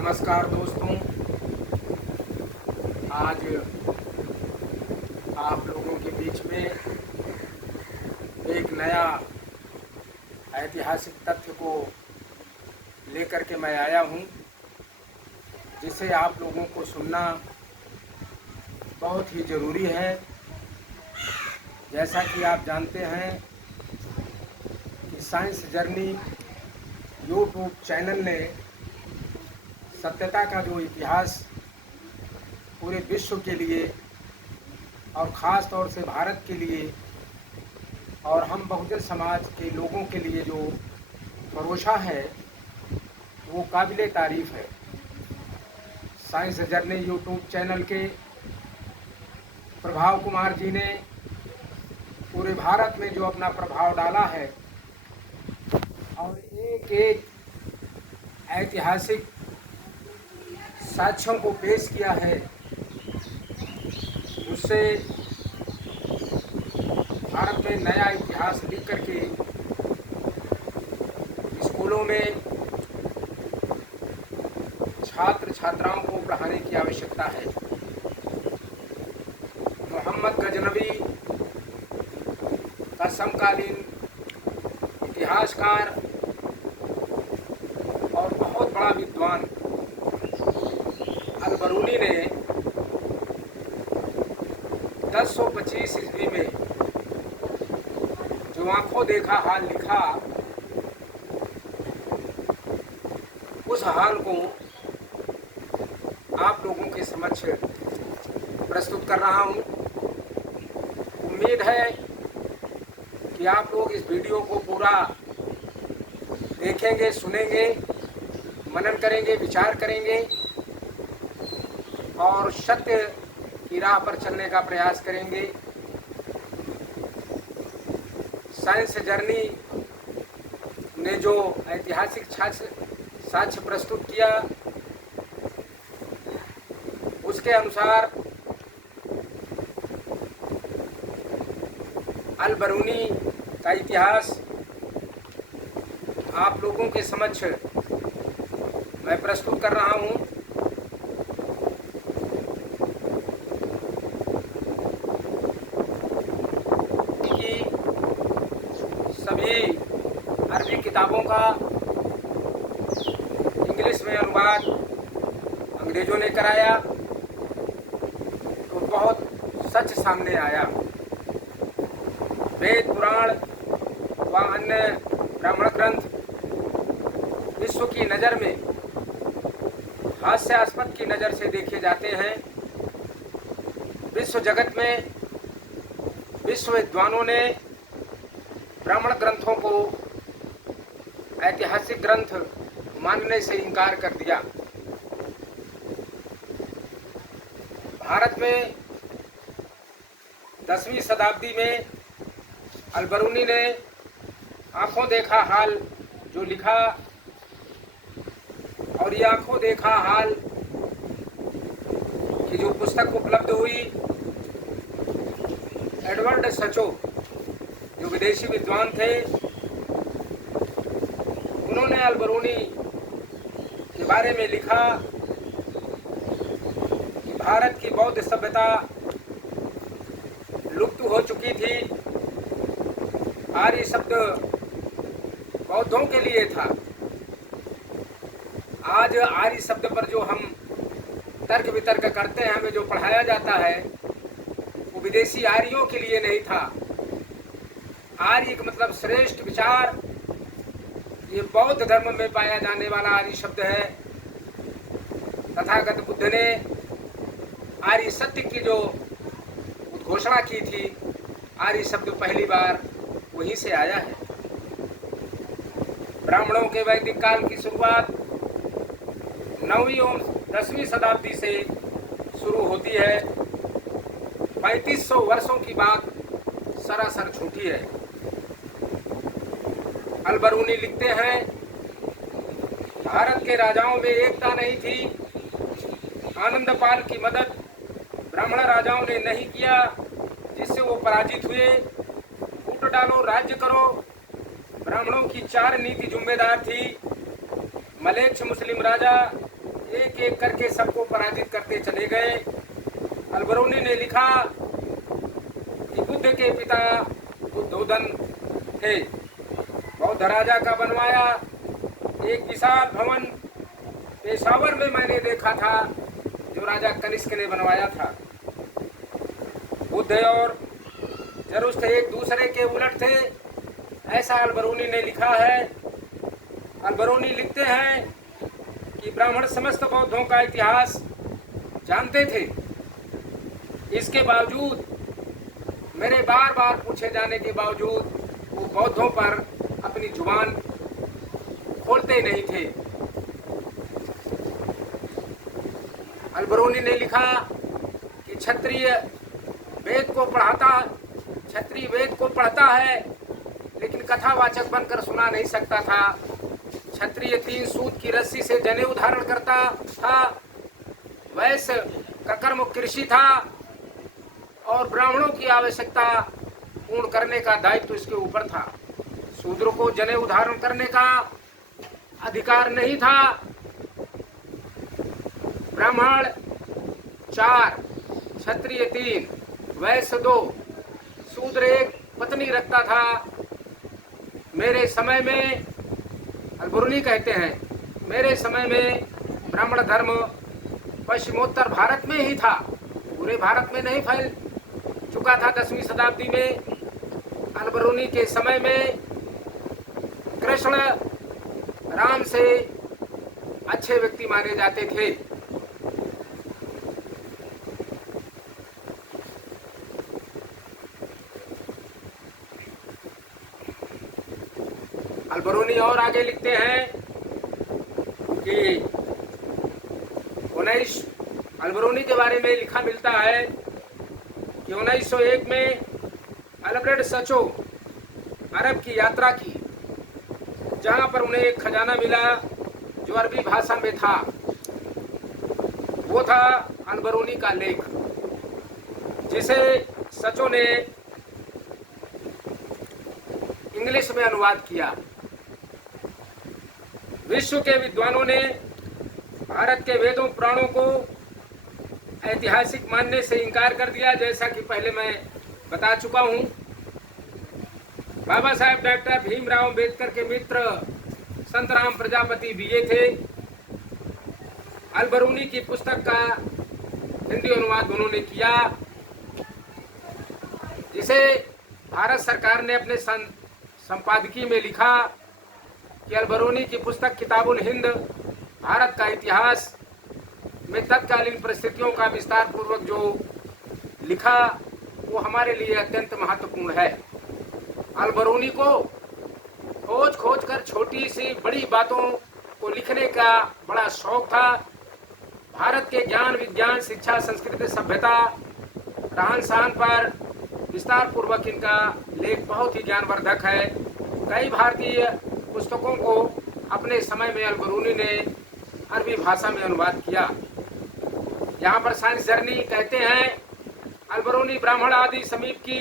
नमस्कार दोस्तों। आज आप लोगों के बीच में एक नया ऐतिहासिक तथ्य को लेकर के मैं आया हूं, जिसे आप लोगों को सुनना बहुत ही ज़रूरी है। जैसा कि आप जानते हैं कि साइंस जर्नी यूट्यूब चैनल ने सत्यता का जो इतिहास पूरे विश्व के लिए और ख़ास तौर से भारत के लिए और हम बहुजन समाज के लोगों के लिए जो परोसा है वो काबिले तारीफ़ है। साइंस जर्नी यूट्यूब चैनल के प्रभाव कुमार जी ने पूरे भारत में जो अपना प्रभाव डाला है और एक एक ऐतिहासिक साक्ष्यों को पेश किया है, उससे भारत में नया इतिहास लिख करके स्कूलों में छात्र छात्राओं को पढ़ाने की आवश्यकता है। मोहम्मद गजनवी का समकालीन इतिहासकार और बहुत बड़ा विद्वान अल-बरूनी ने 1025 ईस्वी में जो आंखों देखा हाल लिखा, उस हाल को आप लोगों के समक्ष प्रस्तुत कर रहा हूं। उम्मीद है कि आप लोग इस वीडियो को पूरा देखेंगे, सुनेंगे, मनन करेंगे, विचार करेंगे और सत्य की राह पर चलने का प्रयास करेंगे। साइंस जर्नी ने जो ऐतिहासिक साक्ष्य प्रस्तुत किया, उसके अनुसार अल-बरूनी का इतिहास आप लोगों के समक्ष मैं प्रस्तुत कर रहा हूं। सभी अरबी किताबों का इंग्लिश में अनुवाद अंग्रेजों ने कराया तो बहुत सच सामने आया। वेद पुराण व अन्य ब्राह्मण ग्रंथ विश्व की नज़र में हास्यास्पद की नज़र से देखे जाते हैं। विश्व जगत में विश्व विद्वानों ने ब्राह्मण ग्रंथों को ऐतिहासिक ग्रंथ मानने से इनकार कर दिया। भारत में 10वीं शताब्दी में अल-बरूनी ने आंखों देखा हाल जो लिखा, और ये आंखों देखा हाल की जो पुस्तक उपलब्ध हुई, एडवर्ड सचो जो विदेशी विद्वान थे, उन्होंने अल-बरूनी के बारे में लिखा कि भारत की बौद्ध सभ्यता लुप्त हो चुकी थी। आर्य शब्द बौद्धों के लिए था। आज आर्य शब्द पर जो हम तर्क वितर्क करते हैं, हमें जो पढ़ाया जाता है, वो विदेशी आर्यों के लिए नहीं था। आर्य का मतलब श्रेष्ठ विचार, ये बौद्ध धर्म में पाया जाने वाला आर्य शब्द है। तथागत बुद्ध ने आर्य सत्य की जो उद्घोषणा की थी, आर्य शब्द पहली बार वहीं से आया है। ब्राह्मणों के वैदिक काल की शुरुआत 9वीं और 10वीं शताब्दी से शुरू होती है। 3500 वर्षों की बात सरासर झूठी है। अल-बरूनी लिखते हैं, भारत के राजाओं में एकता नहीं थी। आनंदपाल की मदद ब्राह्मण राजाओं ने नहीं किया, जिससे वो पराजित हुए। फूट डालो, राज्य करो। ब्राह्मणों की 4 नीति जिम्मेदार थी। मलेच्छ मुस्लिम राजा एक एक करके सबको पराजित करते चले गए। अलबरूनी ने लिखा कि बुद्ध के पिता बुद्धोदन थे। बौद्ध राजा का बनवाया एक विशाल भवन पेशावर में मैंने देखा था, जो राजा कनिष्क ने बनवाया था। बुद्ध और जरुष्ट एक दूसरे के उलट थे, ऐसा अलबरूनी ने लिखा है। अलबरूनी लिखते हैं कि ब्राह्मण समस्त बौद्धों का इतिहास जानते थे। इसके बावजूद, मेरे बार बार पूछे जाने के बावजूद, वो बौद्धों पर अपनी जुबान खोलते नहीं थे। अलबरूनी ने लिखा कि क्षत्रिय वेद को पढ़ता है, लेकिन कथावाचक बनकर सुना नहीं सकता था। क्षत्रिय 3 सूत की रस्सी से जनेऊ धारण करता था। वैश्य का कर्म कृषि था और ब्राह्मणों की आवश्यकता पूर्ण करने का दायित्व इसके ऊपर था। शूद्र को जनेऊ धारण करने का अधिकार नहीं था। ब्राह्मण 4, क्षत्रिय 3, वैश्य 2, शूद्र 1 पत्नी रखता था। मेरे समय में, अलबरूनी कहते हैं, मेरे समय में ब्राह्मण धर्म पश्चिमोत्तर भारत में ही था, पूरे भारत में नहीं फैल चुका था। 10वीं शताब्दी में अलबरूनी के समय में कृष्ण राम से अच्छे व्यक्ति माने जाते थे। अलबरूनी और आगे लिखते हैं कि अलबरूनी के बारे में लिखा मिलता है कि 1901 में अल्फ्रेड सचो अरब की यात्रा की, जहां पर उन्हें एक खजाना मिला जो अरबी भाषा में था। वो था अलबरूनी का लेख, जिसे सचो ने इंग्लिश में अनुवाद किया। विश्व के विद्वानों ने भारत के वेदों पुराणों को ऐतिहासिक मानने से इनकार कर दिया, जैसा कि पहले मैं बता चुका हूं। बाबा साहेब डॉक्टर भीमराव अंबेडकर के मित्र संत राम प्रजापति बीए थे। अलबरूनी की पुस्तक का हिंदी अनुवाद उन्होंने किया, जिसे भारत सरकार ने अपने संपादकीय में लिखा कि अलबरूनी की पुस्तक किताबुल हिंद भारत का इतिहास में तत्कालीन परिस्थितियों का विस्तार पूर्वक जो लिखा, वो हमारे लिए अत्यंत महत्वपूर्ण है। अलबरूनी को खोज कर छोटी सी बड़ी बातों को लिखने का बड़ा शौक था। भारत के ज्ञान, विज्ञान, शिक्षा, संस्कृति, सभ्यता, रहन सहन पर विस्तार पूर्वक इनका लेख बहुत ही ज्ञानवर्धक है। कई भारतीय पुस्तकों को अपने समय में अलबरूनी ने अरबी भाषा में अनुवाद किया। यहाँ पर साइंस जर्नी कहते हैं, अलबरूनी ब्राह्मण आदि समीप की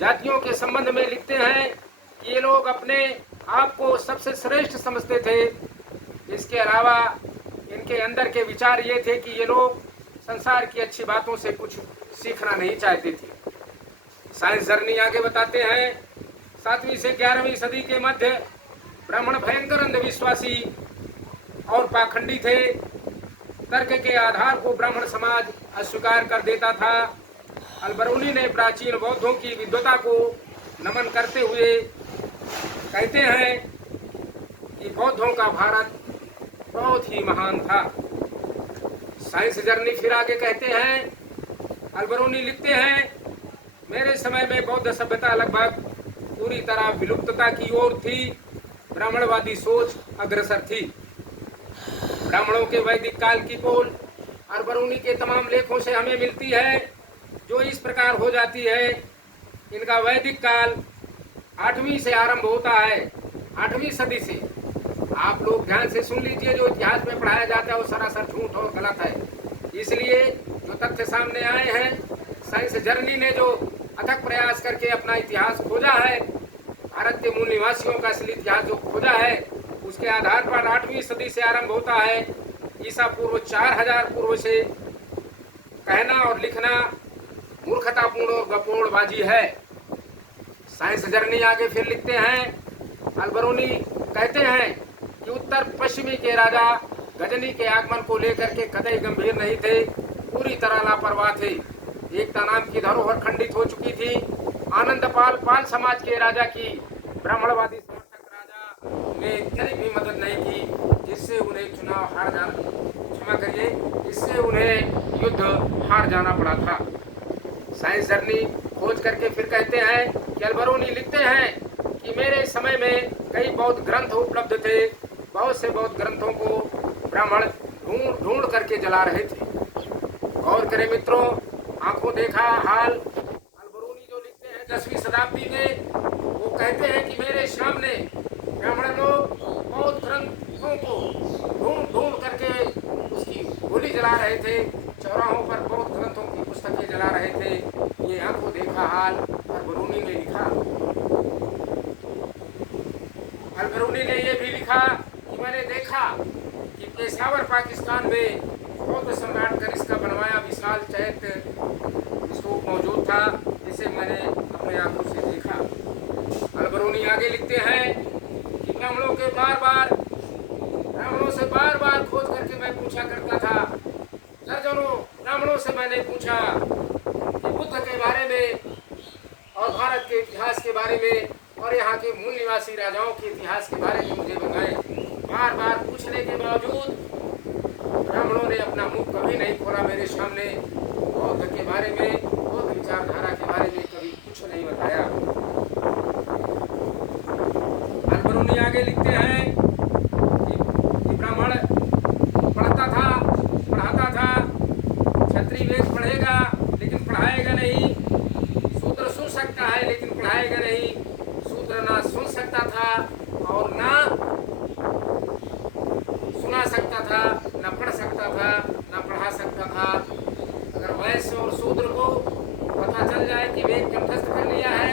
जातियों के संबंध में लिखते हैं कि ये लोग अपने आप को सबसे श्रेष्ठ समझते थे। इसके अलावा इनके अंदर के विचार ये थे कि ये लोग संसार की अच्छी बातों से कुछ सीखना नहीं चाहते थे। साइंस जर्नी आगे बताते हैं, 7वीं से 11वीं सदी के मध्य ब्राह्मण भयंकर अंधविश्वासी और पाखंडी थे। तर्क के आधार को ब्राह्मण समाज अस्वीकार कर देता था। अलबरूनी ने प्राचीन बौद्धों की विद्वता को नमन करते हुए कहते हैं कि बौद्धों का भारत बहुत ही महान था। साइंस जर्नी फिर आगे कहते हैं, अलबरूनी लिखते हैं, मेरे समय में बौद्ध सभ्यता लगभग पूरी तरह विलुप्तता की ओर थी। ब्राह्मणवादी सोच अग्रसर थी। ब्राह्मणों के वैदिक काल की पोल अलबरूनी के तमाम लेखों से हमें मिलती है, जो इस प्रकार हो जाती है। इनका वैदिक काल 8वीं से आरंभ होता है, 8वीं सदी से। आप लोग ध्यान से सुन लीजिए, जो इतिहास में पढ़ाया जाता है वो सरासर झूठ और गलत है। इसलिए जो तथ्य सामने आए हैं, साइंस जर्नी ने जो अथक प्रयास करके अपना इतिहास खोजा है, भारत के मूल निवासियों का असली इतिहास जो खोजा है, उसके आधार पर 8वीं सदी से आरंभ होता है। ईसा पूर्व 4000 पूर्व से कहना और लिखना मूर्खतापूर्ण और गपोड़बाजी है। साइंस जर्नी आगे फिर लिखते हैं, अलबरूनी कहते हैं कि उत्तर पश्चिमी के राजा गजनी के आगमन को लेकर के कतई गंभीर नहीं थे, पूरी तरह लापरवाह थे। एकता नाम की धरोहर खंडित हो चुकी थी। आनंदपाल पाल समाज के राजा की ब्राह्मणवादी समर्थक राजा ने इतनी भी मदद नहीं की जिससे उन्हें इससे उन्हें युद्ध हार जाना पड़ा था। साइंस जर्नी खोज करके फिर कहते हैं कि अलबरूनी लिखते हैं कि मेरे समय में कई बौद्ध ग्रंथ उपलब्ध थे। बहुत से बौद्ध ग्रंथों को ब्राह्मण ढूंढ करके जला रहे थे। गौर करें मित्रों, आंखों देखा हाल। अलबरूनी जो लिखते हैं 10वीं शताब्दी में, वो कहते हैं कि मेरे सामने ब्राह्मण लोग बौद्ध ग्रंथों को ढूंढ करके उसकी गोली जला रहे थे, चौराहों पर बौद्ध ग्रंथों की पुस्तकें जला रहे थे। ये आंखों देखा हाल अलबरूनी ने लिखा। अलबरूनी ने यह भी लिखा कि मैंने देखा कि पेशावर पाकिस्तान में बौद्ध सम्राट कर इसका बनवाया विशाल चैत्य स्तूप मौजूद था, जिसे मैंने अपने आंखों से देखा। अलबरूनी आगे लिखते हैं कि ब्राह्मणों से बार बार खोज करके मैं पूछा करता था। दर्जनों ब्राह्मणों से मैंने पूछा कि बुद्ध के बारे में और भारत के इतिहास के बारे में और यहाँ के मूल निवासी राजाओं के इतिहास के बारे में मुझे बताएं। बार बार पूछने के बावजूद ब्राह्मणों ने अपना मुंह कभी नहीं खोला मेरे सामने। बौद्ध के बारे में, बौद्ध विचारधारा के बारे में कभी कुछ नहीं बताया। अलबरूनी आगे लिखते हैं कि ब्राह्मण पढ़ाता था, क्षत्रिय वेद पढ़ेगा लेकिन पढ़ाएगा नहीं, शूद्र सुन सकता है लेकिन पढ़ाएगा नहीं। शूद्र ना सुन सकता था और ना सुना सकता था, ना पढ़ सकता था, ना पढ़ा सकता था। अगर वैश्य और शूद्र को पता चल जाए कि वेद कंठस्थ कर लिया है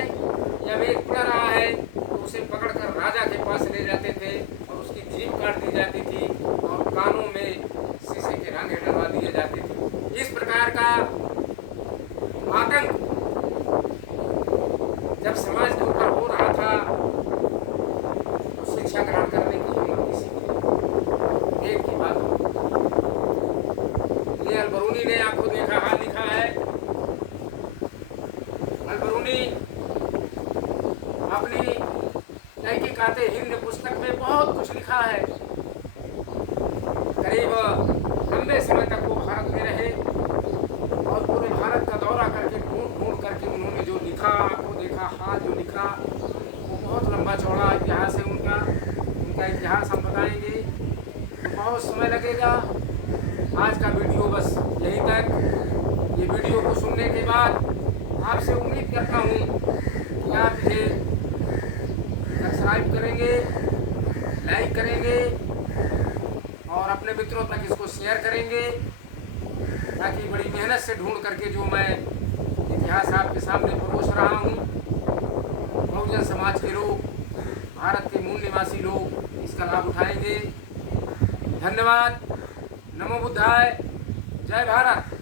या वेद पढ़ रहा है, तो उसे पकड़कर राजा के पास ले जाते थे और उसकी जीभ काट दी जाती थी और कानों में शीशे के रांगे डलवा दिए जाते थे। इस प्रकार का आतंक जब समाज के ऊपर हो रहा था, तो शिक्षा ग्रहण करने की हिम्मत किसी की एक की बात। ये अलबरूनी ने आंखों देखा हाल लिखा है। अलबरूनी अपनी तहकीकाते हिंद पुस्तक में बहुत कुछ लिखा है। करीब लंबे समय तक वो भारत में रहे और पूरे भारत का दौरा करके ढूंढ करके उन्होंने जो लिखा, आंखों देखा हाल जो लिखा, वो बहुत लंबा चौड़ा इतिहास है उनका इतिहास हम बताएंगे तो बहुत समय लगेगा। आज का वीडियो बस यहीं तक। ये वीडियो को सुनने के बाद आपसे उम्मीद करता हूँ कि आप इसे सब्सक्राइब करेंगे, लाइक करेंगे और अपने मित्रों तक इसको शेयर करेंगे, ताकि बड़ी मेहनत से ढूंढ करके जो मैं इतिहास आपके सामने परोस रहा हूँ, बहुजन समाज के लोग, भारत के मूल निवासी लोग इसका लाभ उठाएंगे। धन्यवाद। नमो बुद्धाय। जय भारत।